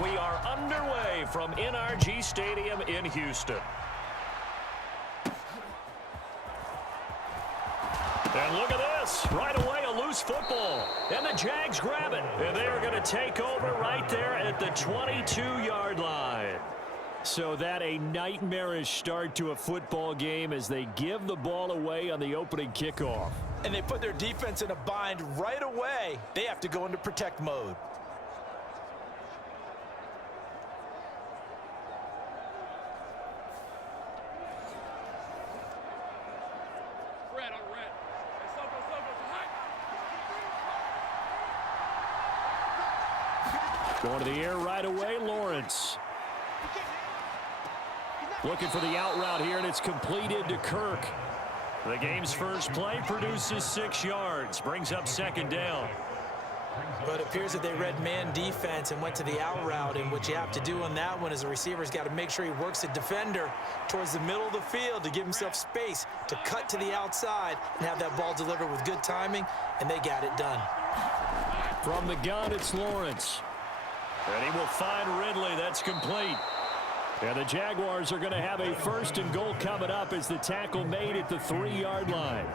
and we are underway from NRG Stadium in Houston. And look at this. Right away, a loose football. And the Jags grab it. And they are going to take over right there at the 22-yard line. So that a nightmarish start to a football game as they give the ball away on the opening kickoff. And they put their defense in a bind right away. They have to go into protect mode. Going to the air right away, Lawrence. Looking for the out route here, and it's completed to Kirk. The game's first play produces 6 yards, brings up second down. But it appears that they read man defense and went to the out route, and what you have to do on that one is the receiver's got to make sure he works the defender towards the middle of the field to give himself space to cut to the outside and have that ball delivered with good timing, and they got it done. From the gun, it's Lawrence. And he will find Ridley. That's complete. And the Jaguars are going to have a first and goal coming up as the tackle made at the 3-yard line.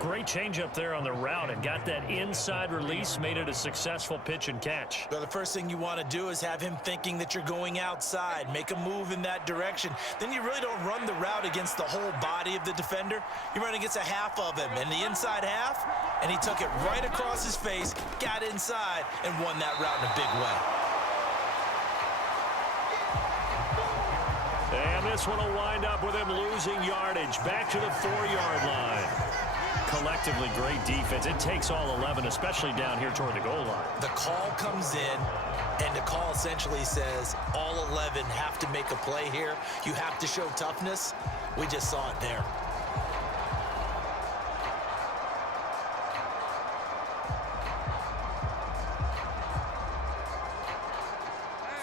Great change up there on the route and got that inside release, made it a successful pitch and catch. Well, the first thing you want to do is have him thinking that you're going outside, make a move in that direction. Then you really don't run the route against the whole body of the defender. You run against a half of him, and the inside half, and he took it right across his face, got inside, and won that route in a big way. And this one will wind up with him losing yardage back to the 4-yard line. Collectively, great defense. It takes all 11, especially down here toward the goal line. The call comes in, and the call essentially says all 11 have to make a play here. You have to show toughness. We just saw it there.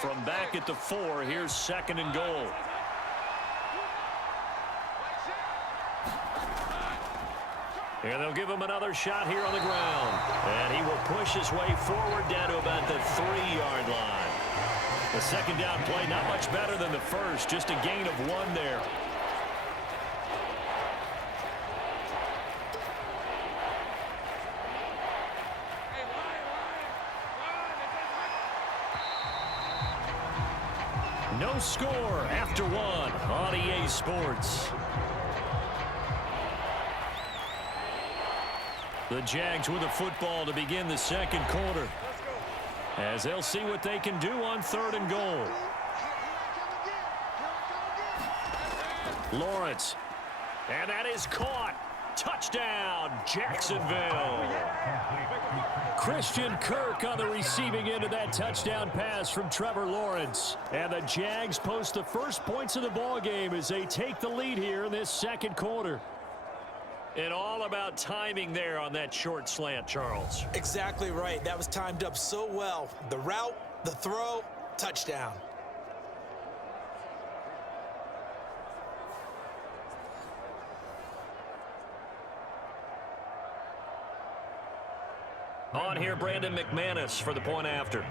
From back at the 4, here's second and goal. And they'll give him another shot here on the ground. And he will push his way forward down to about the 3-yard line. The second down play not much better than the first, just a gain of 1 there. No score after 1 on EA Sports. The Jags with the football to begin the second quarter, as they'll see what they can do on 3rd and goal. Lawrence, and that is caught. Touchdown, Jacksonville. Christian Kirk on the receiving end of that touchdown pass from Trevor Lawrence. And the Jags post the first points of the ball game as they take the lead here in this second quarter. And all about timing there on that short slant, Charles. Exactly right. That was timed up so well. The route, the throw, touchdown. On here, Brandon McManus for the point after.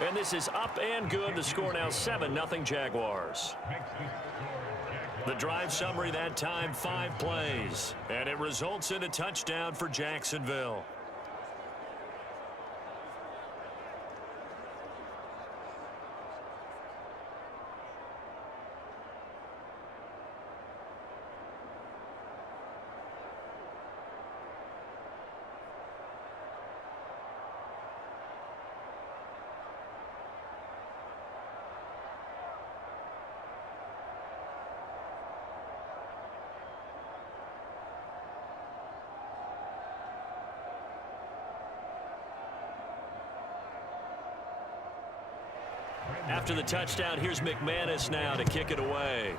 And this is up and good. The score now 7-0 Jaguars. The drive summary that time, 5 plays. And it results in a touchdown for Jacksonville. After the touchdown, here's McManus now to kick it away.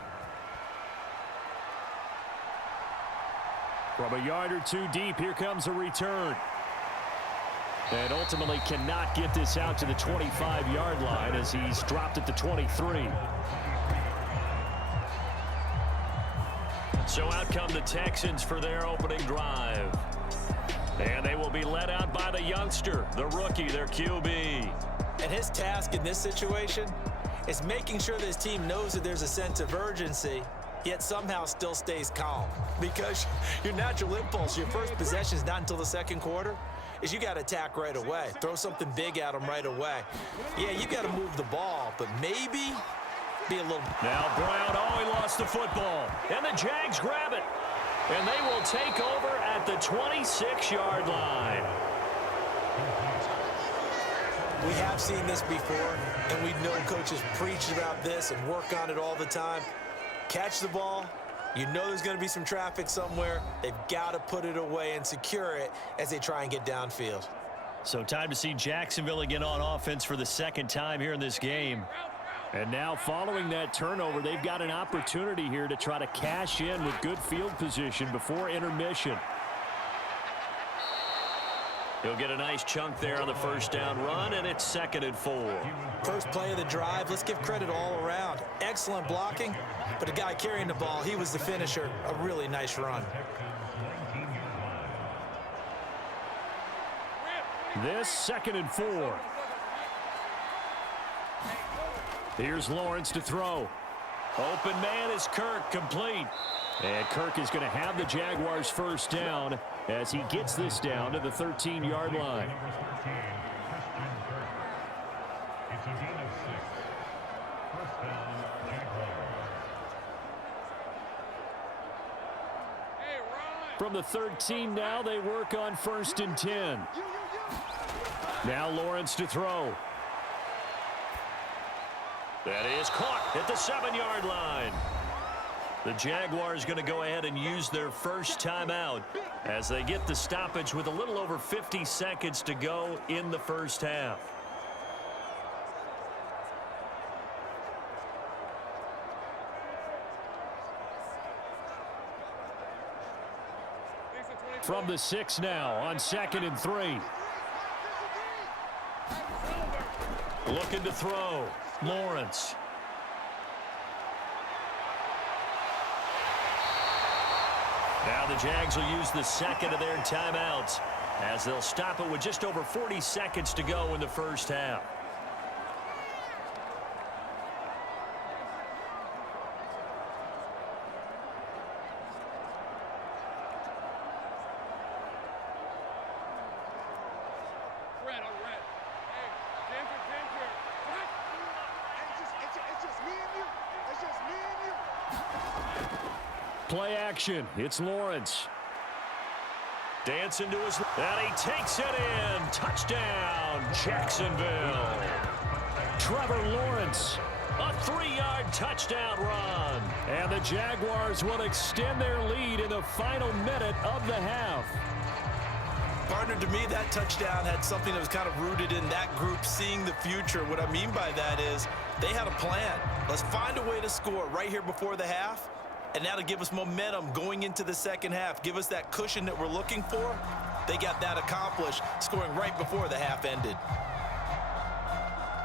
From a yard or 2 deep, here comes a return. And ultimately cannot get this out to the 25-yard line as he's dropped at the 23. So out come the Texans for their opening drive. And they will be led out by the youngster, the rookie, their QB. And his task in this situation is making sure that his team knows that there's a sense of urgency, yet somehow still stays calm. Because your natural impulse, your first possession is not until the second quarter, is you got to attack right away. Throw something big at them right away. Yeah, you got to move the ball, but maybe be a little... Now Brown, he lost the football. And the Jags grab it. And they will take over at the 26-yard line. We have seen this before, and we know coaches preach about this and work on it all the time. Catch the ball. You know there's going to be some traffic somewhere. They've got to put it away and secure it as they try and get downfield. So time to see Jacksonville again on offense for the second time here in this game. And now following that turnover, they've got an opportunity here to try to cash in with good field position before intermission. He'll get a nice chunk there on the first down run, and it's 2nd and 4. First play of the drive, let's give credit all around. Excellent blocking, but the guy carrying the ball, he was the finisher. A really nice run. This 2nd and 4. Here's Lawrence to throw. Open man is Kirk, complete. And Kirk is going to have the Jaguars first down as he gets this down to the 13-yard line. From the 13 now, they work on 1st and 10. Now Lawrence to throw. That is caught at the 7-yard line. The Jaguars going to go ahead and use their first timeout as they get the stoppage with a little over 50 seconds to go in the first half. From the 6 now on 2nd and 3. Looking to throw. Lawrence. Now the Jags will use the second of their timeouts as they'll stop it with just over 40 seconds to go in the first half. Play action. It's Lawrence. Dancing to his... And he takes it in. Touchdown, Jacksonville. Trevor Lawrence. A 3-yard touchdown run. And the Jaguars will extend their lead in the final minute of the half. Partner, to me, that touchdown had something that was kind of rooted in that group seeing the future. What I mean by that is they had a plan. Let's find a way to score right here before the half. And now to give us momentum going into the second half, give us that cushion that we're looking for. They got that accomplished, scoring right before the half ended.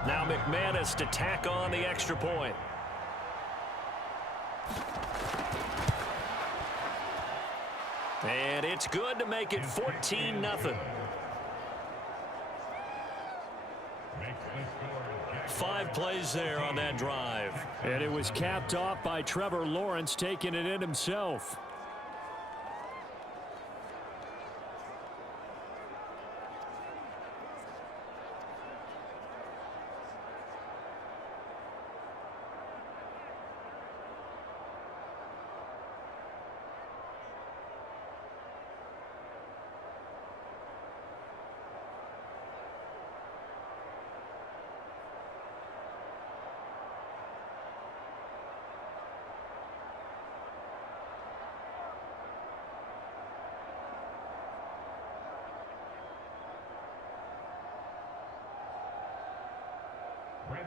Now McManus to tack on the extra point. And it's good to make it 14-0. 5 plays there on that drive. And it was capped off by Trevor Lawrence taking it in himself.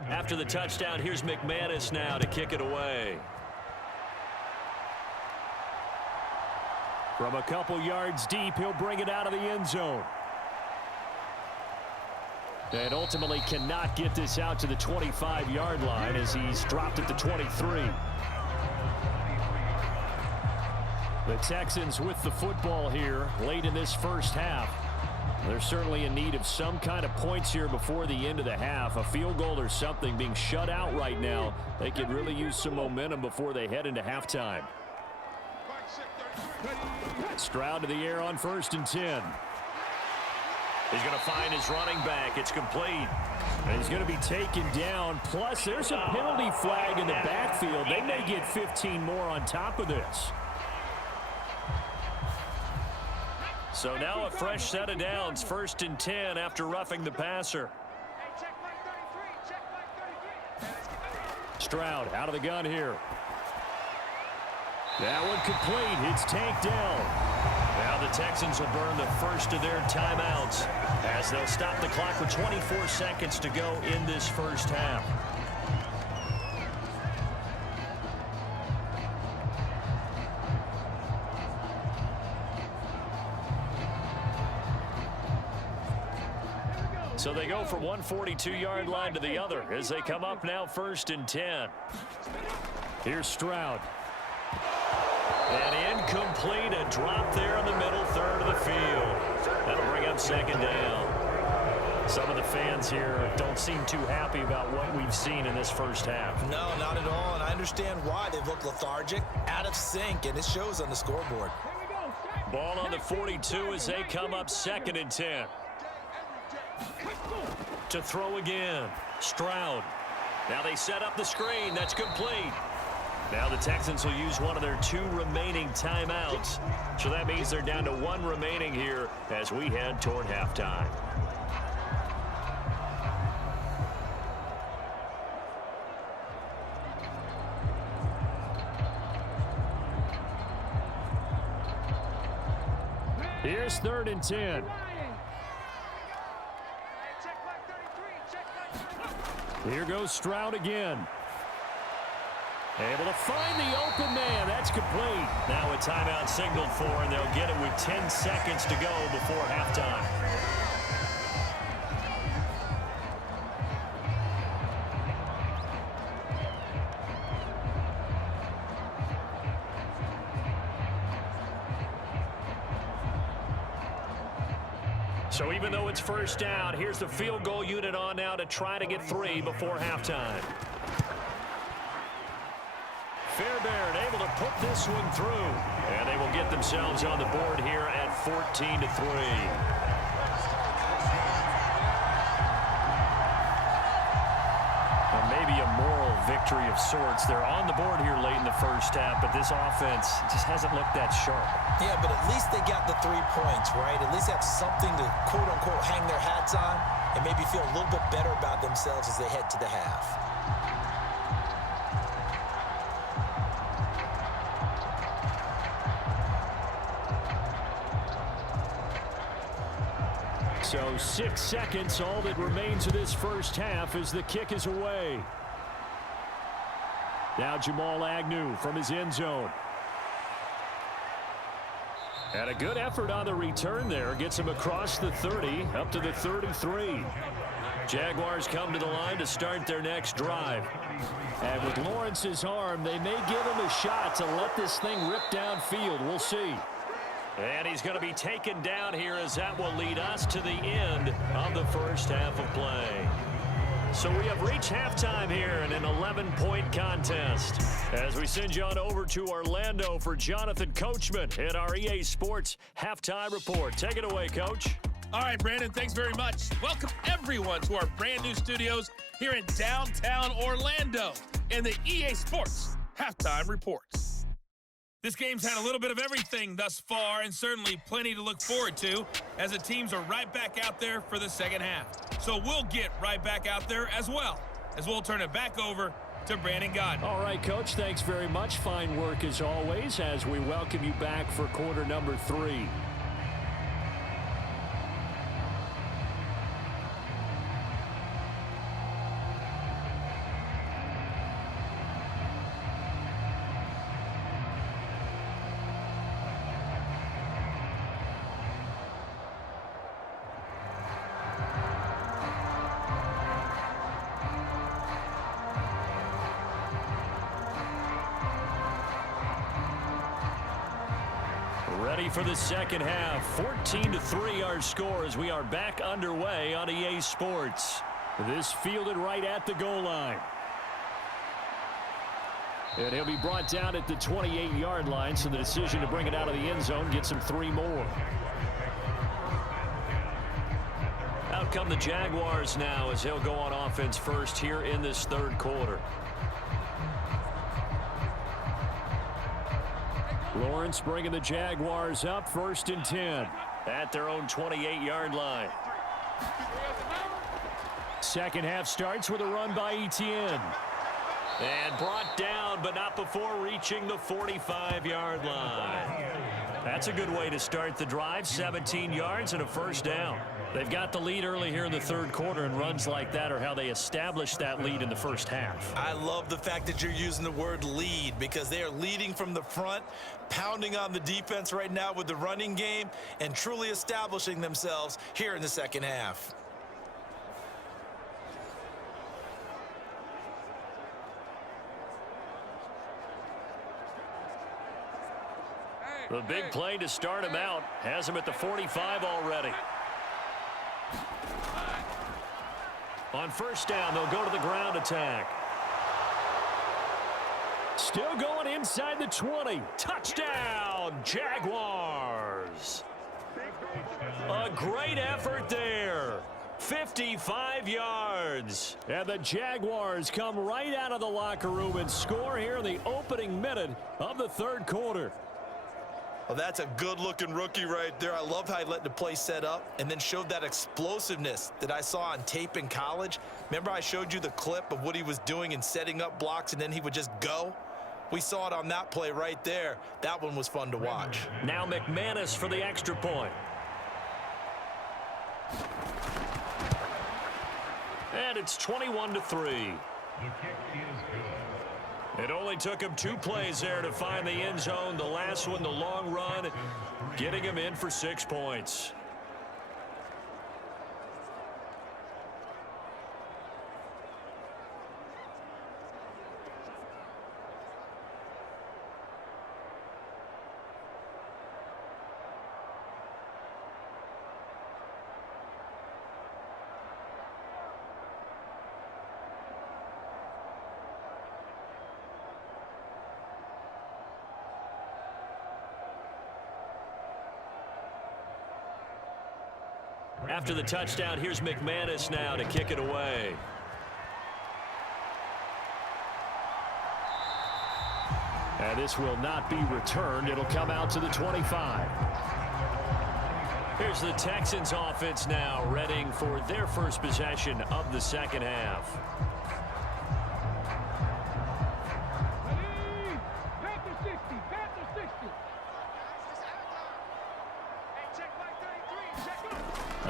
After the touchdown, here's McManus now to kick it away. From a couple yards deep, he'll bring it out of the end zone. And ultimately cannot get this out to the 25-yard line as he's dropped at the 23. The Texans with the football here late in this first half. They're certainly in need of some kind of points here before the end of the half. A field goal or something, being shut out right now. They could really use some momentum before they head into halftime. Stroud to the air on 1st and 10. He's going to find his running back. It's complete. And he's going to be taken down. Plus, there's a penalty flag in the backfield. They may get 15 more on top of this. So now a fresh set of downs. 1st and 10 after roughing the passer. Stroud out of the gun here. That one complete. It's tanked down. Now the Texans will burn the first of their timeouts as they'll stop the clock with 24 seconds to go in this first half. So they go from one 42-yard line to the other as they come up now 1st and 10. Here's Stroud. And incomplete, a drop there in the middle third of the field. That'll bring up 2nd down. Some of the fans here don't seem too happy about what we've seen in this first half. No, not at all, and I understand why. They've looked lethargic, out of sync, and it shows on the scoreboard. Ball on the 42 as they come up 2nd and 10. To throw again, Stroud. Now they set up the screen. That's complete. Now the Texans will use one of their 2 remaining timeouts. So that means they're down to 1 remaining here as we head toward halftime. Here's 3rd and 10. Here goes Stroud again. Able to find the open man. That's complete. Now a timeout signaled for, and they'll get it with 10 seconds to go before halftime. So even though it's 1st down, here's the field goal unit on now to try to get 3 before halftime. Fairbairn able to put this one through. And they will get themselves on the board here at 14-3. Well, maybe a moral victory of sorts. They're on the board here late in the first half, but this offense just hasn't looked that sharp. Yeah, but at least they got the 3 points, right? At least have something to, quote-unquote, hang their hats on and maybe feel a little bit better about themselves as they head to the half. So 6 seconds, all that remains of this first half as the kick is away. Now Jamal Agnew from his end zone. And a good effort on the return there. Gets him across the 30, up to the 33. Jaguars come to the line to start their next drive. And with Lawrence's arm, they may give him a shot to let this thing rip downfield. We'll see. And he's going to be taken down here as that will lead us to the end of the first half of play. So we have reached halftime here in an 11-point contest. As we send you on over to Orlando for Jonathan Coachman at our EA Sports Halftime Report. Take it away, Coach. All right, Brandon, thanks very much. Welcome everyone to our brand new studios here in downtown Orlando in the EA Sports Halftime Report. This game's had a little bit of everything thus far, and certainly plenty to look forward to as the teams are right back out there for the second half. So we'll get right back out there as well, as we'll turn it back over to Brandon Godden. All right, Coach, thanks very much. Fine work as always as we welcome you back for quarter number 3. Ready for the second half. 14-3 our score as we are back underway on EA Sports. This fielded right at the goal line. And he'll be brought down at the 28-yard line, so the decision to bring it out of the end zone gets him 3 more. Out come the Jaguars now as he'll go on offense first here in this third quarter. Lawrence bringing the Jaguars up 1st and 10 at their own 28-yard line. Second half starts with a run by Etienne. And brought down, but not before reaching the 45-yard line. That's a good way to start the drive. 17 yards and a first down. They've got the lead early here in the third quarter, and runs like that are how they established that lead in the first half. I love the fact that you're using the word lead, because they are leading from the front, pounding on the defense right now with the running game, and truly establishing themselves here in the second half. The big play to start him out has him at the 45 already. On first down, they'll go to the ground attack. Still going inside the 20. Touchdown, Jaguars. A great effort there. 55 yards. And the Jaguars come right out of the locker room and score here in the opening minute of the third quarter. Well, that's a good-looking rookie right there. I love how he let the play set up and then showed that explosiveness that I saw on tape in college. Remember I showed you the clip of what he was doing and setting up blocks, and then he would just go? We saw it on that play right there. That one was fun to watch. Now McManus for the extra point. And it's 21-3. It only took him 2 plays there to find the end zone. The last one, the long run, getting him in for 6 points. After the touchdown, here's McManus now to kick it away. And this will not be returned. It'll come out to the 25. Here's the Texans offense now, readying for their first possession of the second half.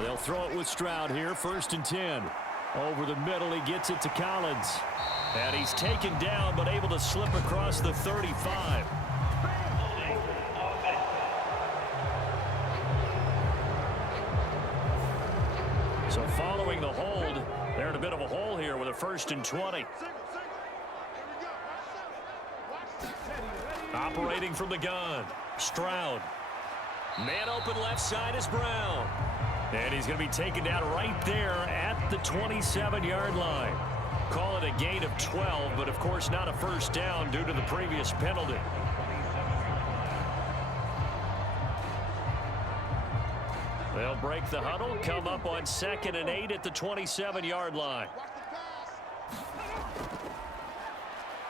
They'll throw it with Stroud here, 1st and 10. Over the middle, he gets it to Collins. And he's taken down, but able to slip across the 35. So following the hold, they're in a bit of a hole here with a 1st and 20. Operating from the gun, Stroud. Man open left side is Brown. And he's going to be taken down right there at the 27-yard line. Call it a gain of 12, but of course not a first down due to the previous penalty. They'll break the huddle, come up on 2nd and 8 at the 27-yard line.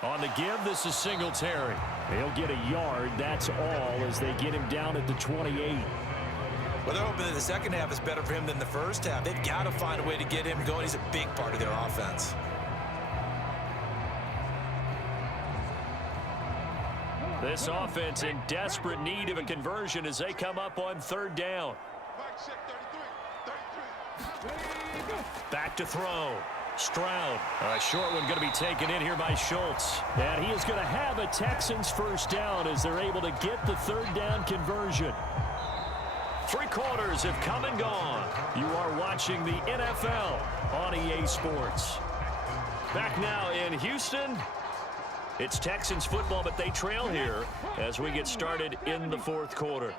On the give, this is Singletary. He'll get a yard, that's all, as they get him down at the 28. Well, they're hoping that the second half is better for him than the first half. They've got to find a way to get him going. He's a big part of their offense. This offense in desperate need of a conversion as they come up on 3rd down. Back to throw. Stroud. A short one going to be taken in here by Schultz. And he is going to have a Texans first down as they're able to get the 3rd down conversion. 3 quarters have come and gone. You are watching the NFL on EA Sports. Back now in Houston. It's Texans football, but they trail here as we get started in the 4th quarter.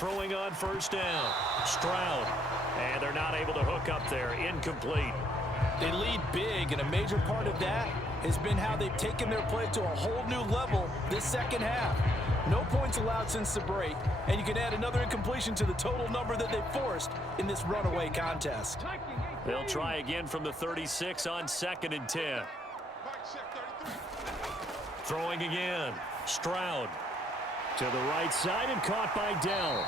throwing on first down. Stroud. And they're not able to hook up there. Incomplete. They lead big, and a major part of that has been how they've taken their play to a whole new level this second half. No points allowed since the break, and you can add another incompletion to the total number that they've forced in this runaway contest. They'll try again from the 36 on 2nd and 10. Throwing again. Stroud to the right side and caught by Dell.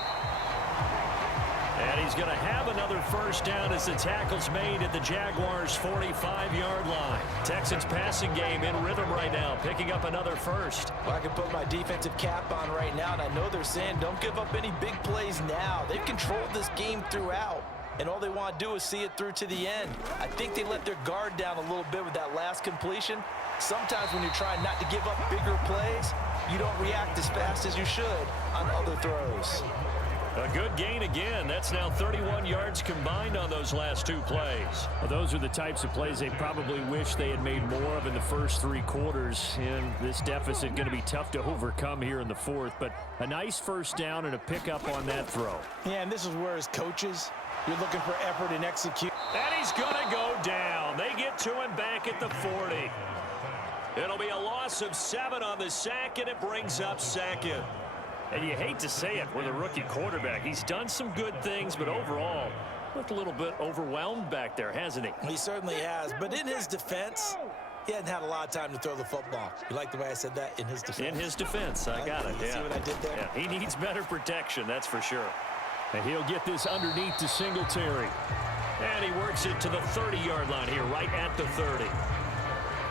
And he's going to have another first down as the tackle's made at the Jaguars' 45-yard line. Texans passing game in rhythm right now, picking up another first. Well, I can put my defensive cap on right now, and I know they're saying don't give up any big plays now. They've controlled this game throughout, and all they want to do is see it through to the end. I think they let their guard down a little bit with that last completion. Sometimes when you're trying not to give up bigger plays, you don't react as fast as you should on other throws. A good gain again. That's now 31 yards combined on those last two plays. Well, those are the types of plays they probably wish they had made more of in the first 3 quarters. And this deficit going to be tough to overcome here in the 4th. But a nice first down and a pickup on that throw. Yeah, and this is where as coaches, you're looking for effort and execute. And he's going to go down. They get to him back at the 40. It'll be a loss of 7 on the sack, and it brings up 2nd. And you hate to say it with a rookie quarterback. He's done some good things, but overall, looked a little bit overwhelmed back there, hasn't he? He certainly has. But in his defense, he hadn't had a lot of time to throw the football. You like the way I said that? In his defense. In his defense. I got it. See what I did there? Yeah, he needs better protection, that's for sure. And he'll get this underneath to Singletary. And he works it to the 30-yard line here, right at the 30.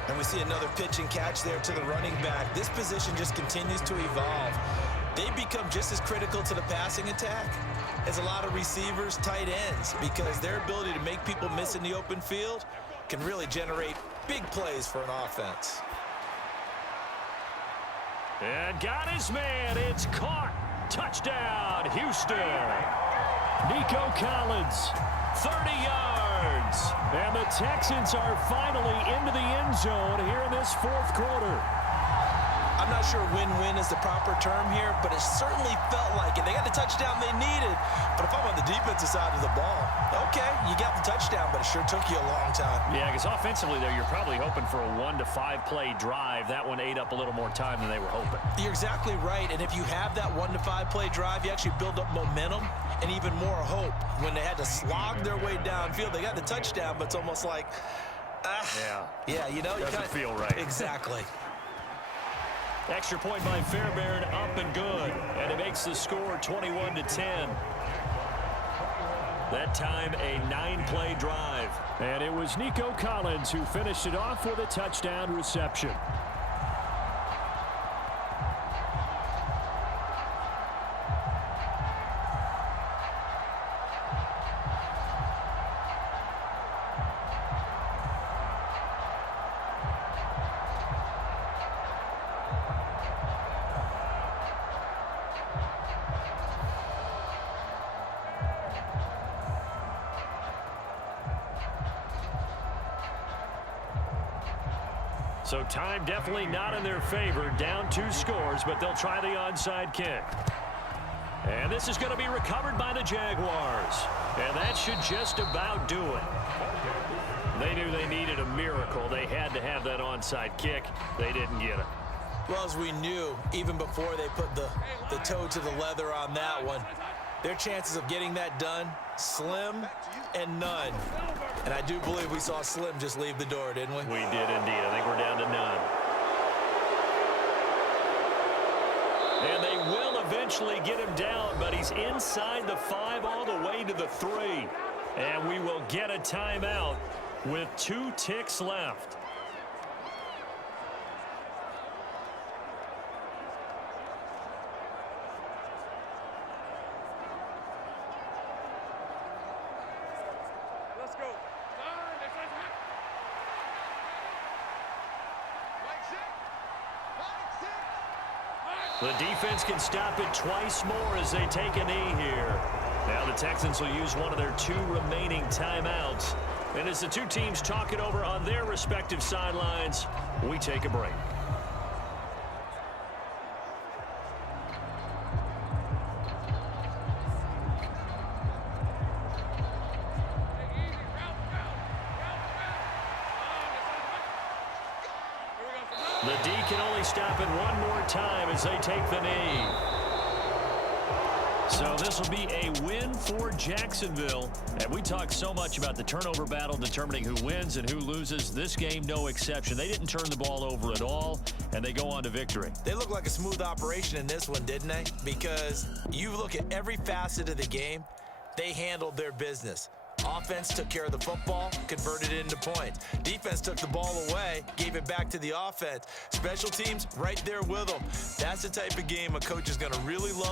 And we see another pitch and catch there to the running back. This position just continues to evolve. They become just as critical to the passing attack as a lot of receivers, tight ends, because their ability to make people miss in the open field can really generate big plays for an offense. And got his man. It's caught. Touchdown, Houston. Nico Collins, 30 yards. And the Texans are finally into the end zone here in this 4th quarter. I'm not sure win-win is the proper term here, but it certainly felt like it. They got the touchdown they needed, but if I'm on the defensive side of the ball, okay, you got the touchdown, but it sure took you a long time. Yeah, because offensively there, you're probably hoping for a 1 to 5 play drive. That one ate up a little more time than they were hoping. You're exactly right, and if you have that 1 to 5 play drive, you actually build up momentum and even more hope. When they had to slog their way downfield, they got the touchdown, but it's almost like, yeah, you know, doesn't feel right. Exactly. Extra point by Fairbairn, up and good. And it makes the score 21-10. That time, a 9-play drive. And it was Nico Collins who finished it off with a touchdown reception. So time definitely not in their favor. Down 2 scores, but they'll try the onside kick. And this is going to be recovered by the Jaguars. And that should just about do it. They knew they needed a miracle. They had to have that onside kick. They didn't get it. Well, as we knew, even before they put the toe to the leather on that one, their chances of getting that done, slim and none. And I do believe we saw Slim just leave the door, didn't we? We did indeed. I think we're down to none. And they will eventually get him down, but he's inside the 5 all the way to the 3. And we will get a timeout with 2 ticks left. The defense can stop it twice more as they take a knee here. Now the Texans will use one of their 2 remaining timeouts. And as the 2 teams talk it over on their respective sidelines, we take a break. The D can only stop it one more time as they take the knee. So this will be a win for Jacksonville. And we talked so much about the turnover battle determining who wins and who loses. This game, no exception. They didn't turn the ball over at all, and they go on to victory. They look like a smooth operation in this one, didn't they? Because you look at every facet of the game, they handled their business. Offense took care of the football, converted it into points. Defense took the ball away, gave it back to the offense. Special teams right there with them. That's the type of game a coach is going to really love.